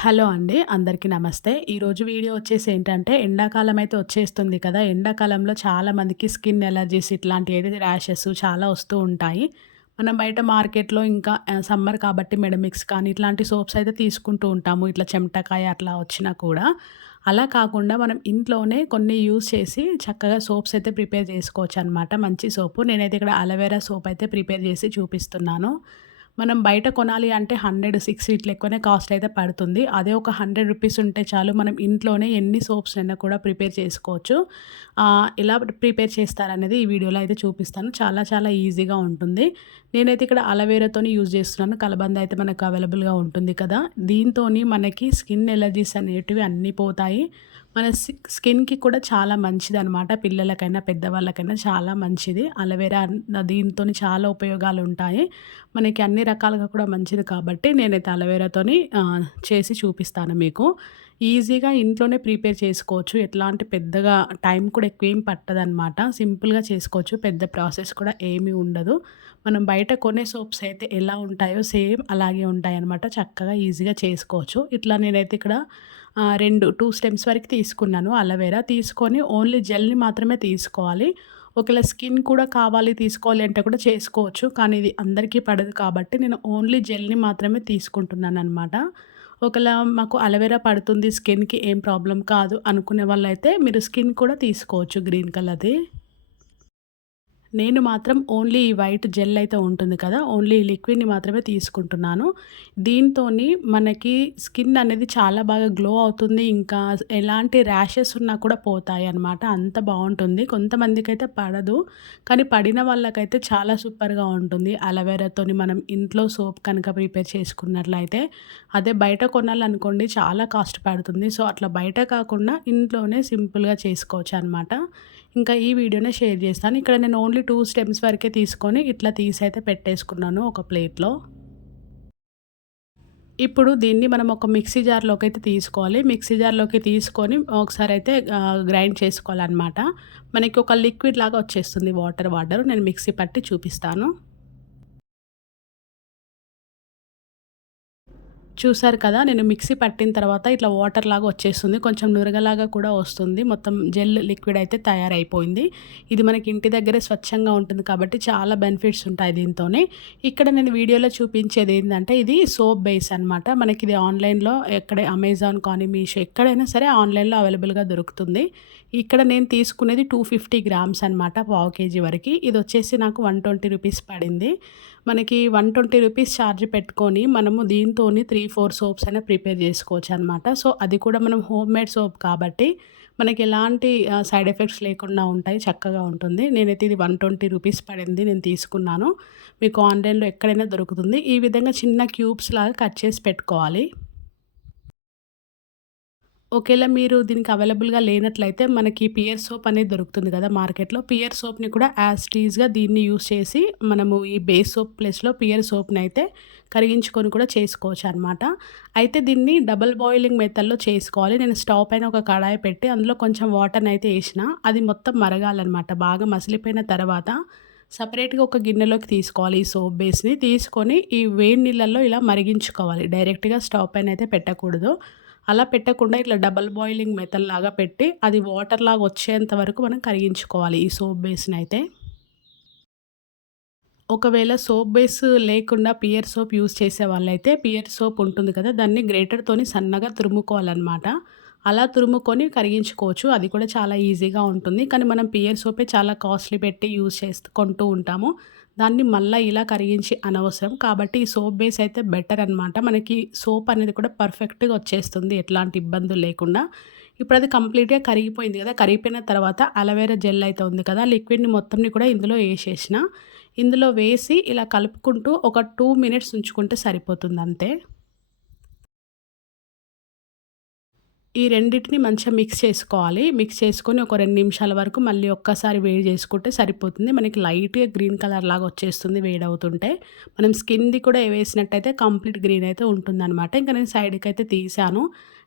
Hello అండి. అందరికీ నమస్తే. ఈరోజు వీడియో వచ్చేసి ఏంటంటే, ఎండాకాలం అయితే వచ్చేస్తుంది కదా! ఎండాకాలంలో చాలామందికి స్కిన్ ఎలర్జీస్ ఇట్లాంటివి ర్యాషెస్ చాలా వస్తూ ఉంటాయి. మనం బయట మార్కెట్‌లో ఇంకా సమ్మర్ కాబట్టి మెడమిక్స్ కానీ ఇట్లాంటి సోప్స్ అయితే తీసుకుంటూ ఉంటాము. ఇట్లా చెమటకాయ అట్లా వచ్చినా కూడా. అలా కాకుండా మనం ఇంట్లోనే కొన్ని యూజ్ చేసి చక్కగా సోప్స్ అయితే ప్రిపేర్ చేసుకోవచ్చనమాట. మంచి సోపు. నేనైతే ఇక్కడ అలోవెరా సోప్ అయితే ప్రిపేర్ చేసి చూపిస్తున్నాను. మనం బయట కొనాలి అంటే 100, 60 ఇట్లా ఎక్కువనే కాస్ట్ అయితే పడుతుంది. అదే ఒక ₹100 ఉంటే చాలు మనం ఇంట్లోనే ఎన్ని సోప్స్ అయినా కూడా ప్రిపేర్ చేసుకోవచ్చు. ఎలా ప్రిపేర్ చేస్తారనేది ఈ వీడియోలో అయితే చూపిస్తాను. చాలా చాలా ఈజీగా ఉంటుంది. నేనైతే ఇక్కడ అలోవెరాతోని యూజ్ చేస్తున్నాను. కలబంద అయితే మనకు అవైలబుల్‌గా ఉంటుంది కదా! దీంతోని మనకి స్కిన్ ఎలర్జీస్ అనేటివి అన్నీ పోతాయి. మన స్కిన్‌కి కూడా చాలా మంచిదనమాట. పిల్లలకైనా, పెద్దవాళ్ళకైనా చాలా మంచిది. అలోవెరా దీనితోని చాలా ఉపయోగాలుంటాయి. మనకి అన్ని రకాలుగా కూడా మంచిది కాబట్టి నేనైతే అలోవెరాతోని చేసి చూపిస్తాను మీకు. ఈజీగా ఇంట్లోనే ప్రిపేర్ చేసుకోవచ్చు. ఎట్లాంటి పెద్దగా టైం కూడా ఎక్కువేం పట్టదనమాట. సింపుల్‌గా చేసుకోవచ్చు. పెద్ద ప్రాసెస్ కూడా ఏమీ ఉండదు. మనం బయట కొనే సోప్స్ అయితే ఎలా ఉంటాయో సేమ్ అలాగే ఉంటాయనమాట. చక్కగా ఈజీగా చేసుకోవచ్చు. ఇట్లా నేనైతే ఇక్కడ 2 స్టెమ్స్ వరకు తీసుకున్నాను అలోవెరా. తీసుకొని ఓన్లీ జెల్‌ని మాత్రమే తీసుకోవాలి. ఒకవేళ స్కిన్ కూడా కావాలి తీసుకోవాలి అంటే కూడా చేసుకోవచ్చు. కానీ ఇది అందరికీ పడదు కాబట్టి నేను ఓన్లీ జెల్‌ని మాత్రమే తీసుకుంటున్నాననమాట. ఒకవేళ మాకు అలోవెరా పడుతుంది స్కిన్‌కి ఏం ప్రాబ్లమ్ కాదు అనుకునే వాళ్ళైతే మీరు స్కిన్ కూడా తీసుకోవచ్చు గ్రీన్ కలర్‌ది. నేను మాత్రం ఓన్లీ ఈ వైట్ జెల్ అయితే ఉంటుంది కదా! ఓన్లీ ఈ లిక్విడ్‌ని మాత్రమే తీసుకుంటున్నాను. దీంతోని మనకి స్కిన్ అనేది చాలా బాగా గ్లో అవుతుంది. ఇంకా ఎలాంటి ర్యాషెస్ ఉన్నా కూడా పోతాయన్నమాట. అంత బావుంటుంది. కొంతమందికైతే పడదు. కానీ పడిన వాళ్ళకైతే చాలా సూపర్‌గా ఉంటుంది. అలోవెరాతోని మనం ఇంట్లో సోప్ కనుక ప్రిపేర్ చేసుకున్నట్లయితే. అదే బయట కొనాలనుకోండి చాలా కాస్ట్ పడుతుంది. సో, అట్లా బయట కాకుండా ఇంట్లోనే సింపుల్‌గా చేసుకోవచ్చనమాట. ఇంకా ఈ వీడియోనే షేర్ చేస్తాను. ఇక్కడ నేను ఓన్లీ 2 స్టెమ్స్ వరకే తీసుకొని ఇట్లా తీసైతే పెట్టేసుకున్నాను ఒక ప్లేట్‌లో. ఇప్పుడు దీన్ని మనం ఒక మిక్సీ జార్‌లోకైతే తీసుకోవాలి. మిక్సీ జార్‌లోకి తీసుకొని ఒకసారైతే గ్రైండ్ చేసుకోవాలనమాట. మనకి ఒక లిక్విడ్ లాగా వచ్చేస్తుంది వాటర్ వాటర్. నేను మిక్సీ పట్టి చూపిస్తాను. చూసారు కదా! నేను మిక్సీ పట్టిన తర్వాత ఇట్లా వాటర్‌లాగా వచ్చేస్తుంది. కొంచెం నురగలాగా కూడా వస్తుంది. మొత్తం జెల్ లిక్విడ్ అయితే తయారైపోయింది. ఇది మనకి ఇంటి దగ్గరే స్వచ్ఛంగా ఉంటుంది కాబట్టి చాలా బెనిఫిట్స్ ఉంటాయి దీంతోని. ఇక్కడ నేను వీడియోలో చూపించేది ఏందంటే ఇది సోప్ బేస్ అనమాట. మనకి ఇది ఆన్‌లైన్‌లో ఎక్కడ అమెజాన్ కానీ, మీషో ఎక్కడైనా సరే ఆన్‌లైన్‌లో అవైలబుల్‌గా దొరుకుతుంది. ఇక్కడ నేను తీసుకునేది 250 గ్రామ్స్ అనమాట. పావు కేజీ వరకి. ఇదొచ్చేసి నాకు ₹120 పడింది. మనకి ₹120 ఛార్జ్ పెట్టుకొని మనము దీంతోని 3, 4 సోప్స్ అయినా ప్రిపేర్ చేసుకోవచ్చనమాట. సో, అది కూడా మనం హోమ్ మేడ్ సోప్ కాబట్టి మనకి ఎలాంటి సైడ్ ఎఫెక్ట్స్ లేకుండా ఉంటాయి. చక్కగా ఉంటుంది. నేనైతే ఇది ₹120 పడింది. నేను తీసుకున్నాను. మీకు ఆన్‌లైన్‌లో ఎక్కడైనా దొరుకుతుంది. ఈ విధంగా చిన్న క్యూబ్స్ లాగా కట్ చేసి పెట్టుకోవాలి. ఒకేళ మీరు దీనికి అవైలబుల్‌గా లేనట్లయితే మనకి పియర్ సోప్ అనేది దొరుకుతుంది కదా మార్కెట్‌లో. పియర్ సోప్‌ని కూడా యాజ్ ఇట్ ఈజ్‌గా దీన్ని యూజ్ చేసి మనము ఈ బేస్ సోప్ ప్లేస్‌లో పియర్ సోప్‌నయితే కరిగించుకొని కూడా చేసుకోవచ్చనమాట. అయితే దీన్ని డబుల్ బాయిలింగ్ మెథడ్‌లో చేసుకోవాలి. నేను స్టవ్ పైన ఒక కడాయి పెట్టి అందులో కొంచెం వాటర్‌నయితే ఏసినా అది మొత్తం మరగాలనమాట. బాగా మసిలిపోయిన తర్వాత సెపరేట్‌గా ఒక గిన్నెలోకి తీసుకోవాలి ఈ సోప్ బేస్‌ని. తీసుకొని ఈ వేడి నీళ్ళల్లో ఇలా మరిగించుకోవాలి. డైరెక్ట్‌గా స్టవ్ పైనయితే పెట్టకూడదు. అలా పెట్టకుండా ఇట్లా డబుల్ బాయిలింగ్ మెథడ్ లాగా పెట్టి అది వాటర్ లాగా వచ్చేంత వరకు మనం కరిగించుకోవాలి ఈ సోప్ బేస్‌నయితే. ఒకవేళ సోప్ బేస్ లేకుండా పియర్ సోప్ యూజ్ చేసేవాళ్ళైతే పియర్ సోప్ ఉంటుంది కదా! దాన్ని గ్రేటర్‌తోని సన్నగా తురుముకోవాలనమాట. అలా తురుముకొని కరిగించుకోవచ్చు. అది కూడా చాలా ఈజీగా ఉంటుంది. కానీ మనం పియర్ సోపే చాలా కాస్ట్‌లీ పెట్టి కొంటూ ఉంటాము. దాన్ని మళ్ళా ఇలా కరిగించి అనవసరం. కాబట్టి ఈ సోప్ బేస్ అయితే బెటర్ అనమాట. మనకి సోప్ అనేది కూడా పర్ఫెక్ట్‌గా వచ్చేస్తుంది ఎట్లాంటి ఇబ్బందులు లేకుండా. ఇప్పుడది కంప్లీట్‌గా కరిగిపోయింది కదా! కరిగిపోయిన తర్వాత అలోవెరా జెల్ అయితే ఉంది కదా! లిక్విడ్‌ని మొత్తంని కూడా ఇందులో ఏసేసిన. ఇందులో వేసి ఇలా కలుపుకుంటూ ఒక 2 మినిట్స్ ఉంచుకుంటే సరిపోతుందంతే. ఈ రెండిటిని మంచిగా మిక్స్ చేసుకోవాలి. మిక్స్ చేసుకొని ఒక 2 నిమిషాల వరకు మళ్ళీ ఒక్కసారి వేడి చేసుకుంటే సరిపోతుంది. మనకి లైట్‌గా గ్రీన్ కలర్ లాగా వచ్చేస్తుంది వేడవుతుంటే. మనం స్కిన్‌ది కూడా వేసినట్టయితే కంప్లీట్ గ్రీన్ అయితే ఉంటుందనమాట. ఇంక నేను సైడ్‌కైతే తీసాను.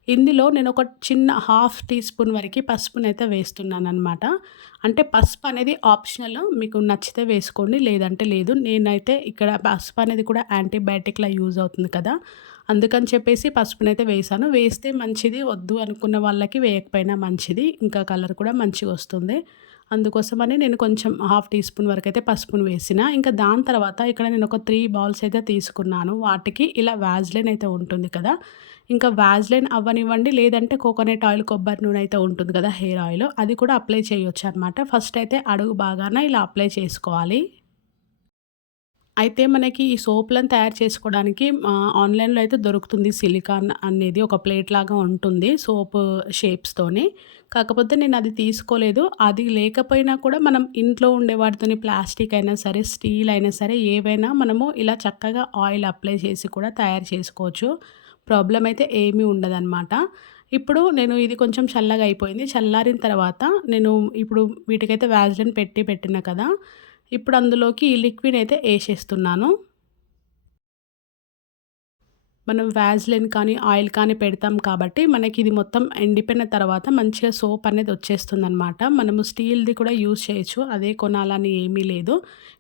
ఇందులో నేను ఒక చిన్న హాఫ్ టీ స్పూన్ వరకి పసుపునైతే వేస్తున్నాననమాట. అంటే పసుపు అనేది ఆప్షనల్. మీకు నచ్చితే వేసుకోండి, లేదంటే లేదు. నేనైతే ఇక్కడ పసుపు అనేది కూడా యాంటీబయాటిక్‌లా యూజ్ అవుతుంది కదా! అందుకని చెప్పేసి పసుపునైతే వేశాను. వేస్తే మంచిది, వద్దు అనుకున్న వాళ్ళకి వేయకపోయినా మంచిది. ఇంకా కలర్ కూడా మంచిగొస్తుంది. అందుకోసమని నేను కొంచెం హాఫ్ టీ స్పూన్ వరకైతే పసుపును వేసిన. ఇంకా దాని తర్వాత ఇక్కడ నేను ఒక 3 బౌల్స్ అయితే తీసుకున్నాను. వాటికి ఇలా వాజ్‌లిన్ అయితే ఉంటుంది కదా! ఇంకా వాజ్‌లిన్ అవ్వనివ్వండి, లేదంటే కోకోనట్ ఆయిల్, కొబ్బరి నూనె అయితే ఉంటుంది కదా! హెయిర్ ఆయిల్, అది కూడా అప్లై చేయొచ్చనమాట. ఫస్ట్ అయితే అడుగు భాగాన ఇలా అప్లై చేసుకోవాలి. అయితే మనకి ఈ సోపులను తయారు చేసుకోవడానికి ఆన్‌లైన్‌లో అయితే దొరుకుతుంది. సిలికాన్ అనేది ఒక ప్లేట్ లాగా ఉంటుంది సోపు షేప్స్‌తోని. కాకపోతే నేను అది తీసుకోలేదు. అది లేకపోయినా కూడా మనం ఇంట్లో ఉండే వాటితోని ప్లాస్టిక్ అయినా సరే, స్టీల్ అయినా సరే, ఏవైనా మనము ఇలా చక్కగా ఆయిల్ అప్లై చేసి కూడా తయారు చేసుకోవచ్చు. ప్రాబ్లమ్ అయితే ఏమీ ఉండదనమాట. ఇప్పుడు నేను ఇది కొంచెం చల్లగా అయిపోయింది. చల్లారిన తర్వాత నేను ఇప్పుడు వీటికైతే వాజ్‌లిన్ పెట్టిన కదా! ఇప్పుడు అందులోకి ఈ లిక్విడ్ అయితే ఏసేస్తున్నాను. మనం వాజ్‌లిన్ కానీ, ఆయిల్ కానీ పెడతాం కాబట్టి మనకి ఇది మొత్తం ఎండిపోయిన తర్వాత మంచిగా సోప్ అనేది వచ్చేస్తుందనమాట. మనము స్టీల్‌ది కూడా యూజ్ చేయొచ్చు. అదే కొనాలని ఏమీ లేదు.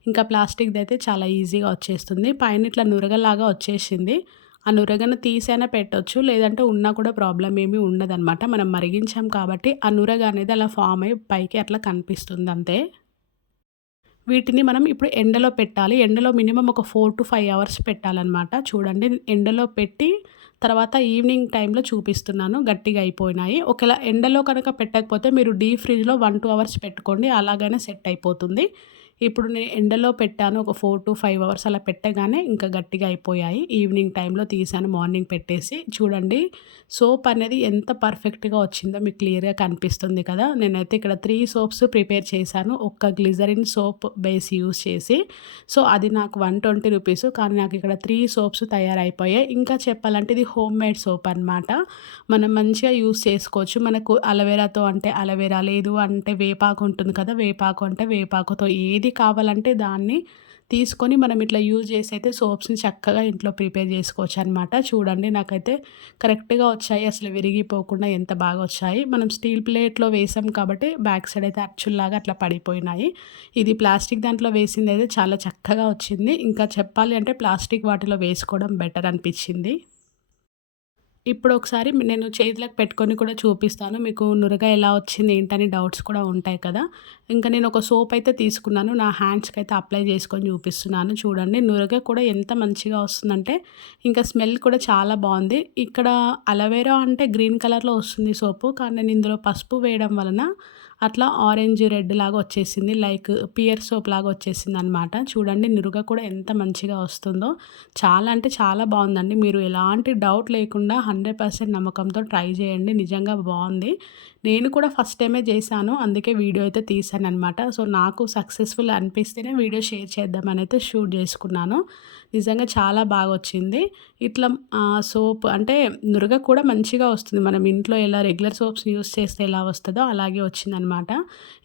ఇంకా ప్లాస్టిక్‌ది అయితే చాలా ఈజీగా వచ్చేస్తుంది. పైన ఇట్లా నురగలాగా వచ్చేసింది. ఆ నురగను తీసైనా పెట్టొచ్చు. లేదంటే ఉన్నా కూడా ప్రాబ్లమ్ ఏమీ ఉండదనమాట. మనం మరిగించాం కాబట్టి ఆ నురగ అనేది అలా ఫామ్ అయ్యి పైకి అట్లా కనిపిస్తుంది అంతే. వీటిని మనం ఇప్పుడు ఎండలో పెట్టాలి. ఎండలో మినిమమ్ ఒక 4-5 అవర్స్ పెట్టాలనమాట. చూడండి, ఎండలో పెట్టి తర్వాత ఈవినింగ్ టైంలో చూపిస్తున్నాను. గట్టిగా అయిపోయినాయి. ఒకవేళ ఎండలో కనుక పెట్టకపోతే మీరు డీప్ ఫ్రిడ్జ్‌లో 1-2 అవర్స్ పెట్టుకోండి. అలాగైనా సెట్ అయిపోతుంది. ఇప్పుడు నేను ఎండలో పెట్టాను. ఒక 4-5 అవర్స్ అలా పెట్టగానే ఇంకా గట్టిగా అయిపోయాయి. ఈవినింగ్ టైంలో తీసాను మార్నింగ్ పెట్టేసి. చూడండి, సోప్ అనేది ఎంత పర్ఫెక్ట్‌గా వచ్చిందో మీకు క్లియర్‌గా కనిపిస్తుంది కదా! నేనైతే ఇక్కడ 3 సోప్స్ ప్రిపేర్ చేశాను. ఒక్క గ్లిజరిన్ సోప్ బేస్ యూజ్ చేసి. సో, అది నాకు 120 రూపీస్. కానీ నాకు ఇక్కడ 3 సోప్స్ తయారైపోయాయి. ఇంకా చెప్పాలంటే ఇది హోమ్ మేడ్ సోప్ అనమాట. మనం మంచిగా యూజ్ చేసుకోవచ్చు. మనకు అలోవెరాతో అంటే అలోవెరా, లేదు అంటే వేపాకు ఉంటుంది కదా! వేపాకు అంటే వేపాకుతో ఏది కావాలంటే దాన్ని తీసుకొని మనం ఇట్లా యూజ్ చేసి అయితే సోప్స్‌ని చక్కగా ఇంట్లో ప్రిపేర్ చేసుకోవచ్చనమాట. చూడండి, నాకైతే కరెక్ట్‌గా వచ్చాయి. అసలు విరిగిపోకుండా ఎంత బాగా వచ్చాయి. మనం స్టీల్ ప్లేట్‌లో వేసాం కాబట్టి బ్యాక్ సైడ్ అయితే అచ్చుల్లాగా అట్లా పడిపోయినాయి. ఇది ప్లాస్టిక్ దాంట్లో వేసిందయితే చాలా చక్కగా వచ్చింది. ఇంకా చెప్పాలి అంటే ప్లాస్టిక్ వాటిలో వేసుకోవడం బెటర్ అనిపిచ్చింది. ఇప్పుడు ఒకసారి నేను చేతులకు పెట్టుకొని కూడా చూపిస్తాను. మీకు నురగ ఎలా వచ్చింది ఏంటని డౌట్స్ కూడా ఉంటాయి కదా! ఇంకా నేను ఒక సోప్ అయితే తీసుకున్నాను. నా హ్యాండ్స్‌కి అయితే అప్లై చేసుకొని చూపిస్తున్నాను. చూడండి, నురగ కూడా ఎంత మంచిగా వస్తుందంటే ఇంకా స్మెల్ కూడా చాలా బావుంది. ఇక్కడ అలోవెరా అంటే గ్రీన్ కలర్‌లో వస్తుంది సోపు. కానీ నేను ఇందులో పసుపు వేయడం వలన అట్లా ఆరెంజ్, రెడ్ లాగా వచ్చేసింది. లైక్ పియర్ సోప్ లాగా వచ్చేసిందనమాట. చూడండి, నురుగ కూడా ఎంత మంచిగా వస్తుందో. చాలా అంటే చాలా బావుందండి. మీరు ఎలాంటి డౌట్ లేకుండా 100% నమ్మకంతో ట్రై చేయండి. నిజంగా బావుంది. నేను కూడా ఫస్ట్ టైమే చేశాను. అందుకే వీడియో అయితే తీశాననమాట. సో, నాకు సక్సెస్‌ఫుల్ అనిపిస్తేనే వీడియో షేర్ చేద్దామని అయితే షూట్ చేసుకున్నాను. నిజంగా చాలా బాగొచ్చింది. ఇట్లా సోప్ అంటే నురగ కూడా మంచిగా వస్తుంది. మనం ఇంట్లో ఎలా రెగ్యులర్ సోప్స్ యూజ్ చేస్తే ఎలా వస్తదో అలాగే వచ్చిందనమాట.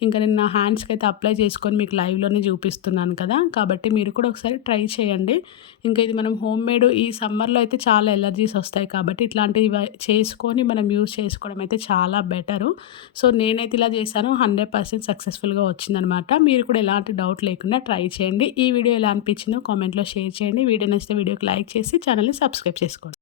ఇంకా నేను నా హ్యాండ్స్‌కి అయితే అప్లై చేసుకొని మీకు లైవ్‌లోనే చూపిస్తున్నాను కదా! కాబట్టి మీరు కూడా ఒకసారి ట్రై చేయండి. ఇంకా ఇది మనం హోమ్ మేడ్ ఈ సమ్మర్‌లో అయితే చాలా ఎలర్జీస్ వస్తాయి కాబట్టి ఇట్లాంటివి చేసుకొని మనం యూజ్ చేసుకోవడం అయితే చాలా బెటరు. సో, నేనైతే ఇలా చేశాను. 100% సక్సెస్‌ఫుల్‌గా వచ్చిందనమాట. మీరు కూడా ఎలాంటి డౌట్ లేకుండా ట్రై చేయండి. ఈ వీడియో ఎలా అనిపించిందో కామెంట్‌లో షేర్ చేయండి. వీడియో నచ్చితే వీడియోకి లైక్ చేసి ఛానల్‌ని సబ్స్క్రైబ్ చేసుకోండి.